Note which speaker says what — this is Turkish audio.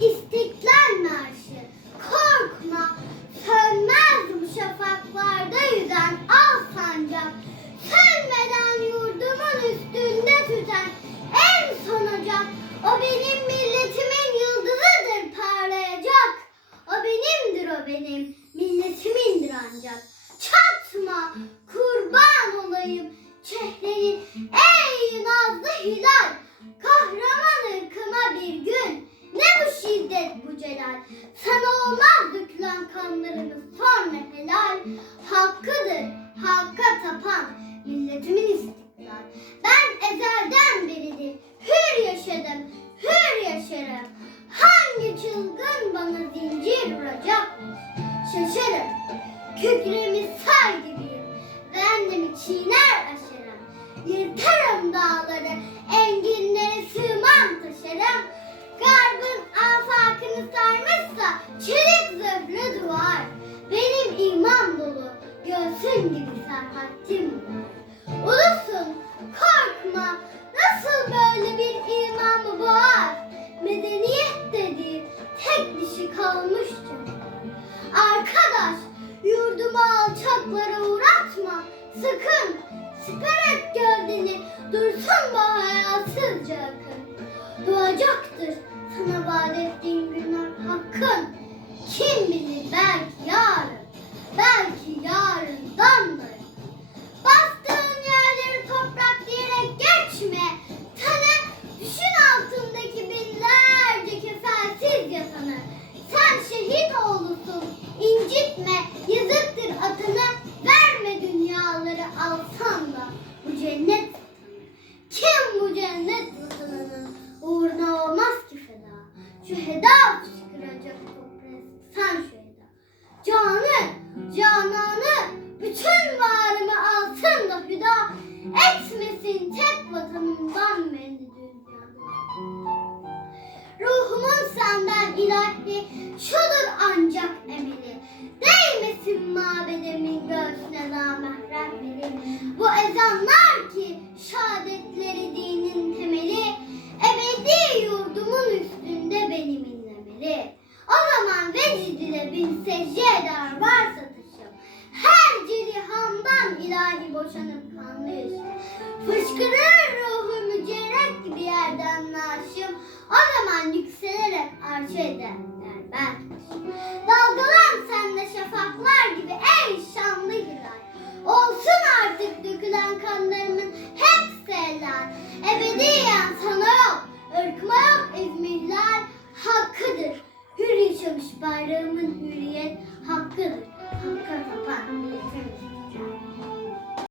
Speaker 1: İstiklal Marşı. Korkma, sönmez bu şafaklarda yüzen al sancak. Sönmeden yurdumun üstünde tüten en son ocak. O benim milletimin yıldızıdır parlayacak. O benimdir o benim, milletimindir ancak. Çatma, kurban olayım çehrenin ey nazlı hilal. Şaşarım, kükremi sar gibiyim. Ben de mi çiğner aşarım? Yırtarım dağları, enginlere sığmam taşarım. Garbın afakını sarmışsa çelik zırhlı duvar. Benim iman dolu, göğsün gibi serhattim var. Ulusun, korkma, nasıl böyle bir imamı boğar? Medeniyet dediği tek dişi kalmış canavar. Arkadaş, yurdumu alçaklara uğratma. Sakın, siper et gövdeni, dursun bu hayasızca akın. Doğacaktır sana vaat ettiğin günler hakkın. Kim bilir belki yarın, etmesin tek vatanımdan beni. Ruhumun senden ilahi şudur ancak emeli. Değmesin mabedemin göğsüne namahrem benim. Bu ezanlar ilahi boşanıp kanlı yaşım. Fışkırır ruhu mücerret gibi yerden naşım. O zaman yükselerek arşa ederler ben. Dalgalan senle şafaklar gibi ey şanlı hilal. Olsun artık dökülen kanlarımın hepsi helal. Ebediyen sana yok, ırkıma yok izmihlal. Hakkıdır hür yaşamış bayrağımın hür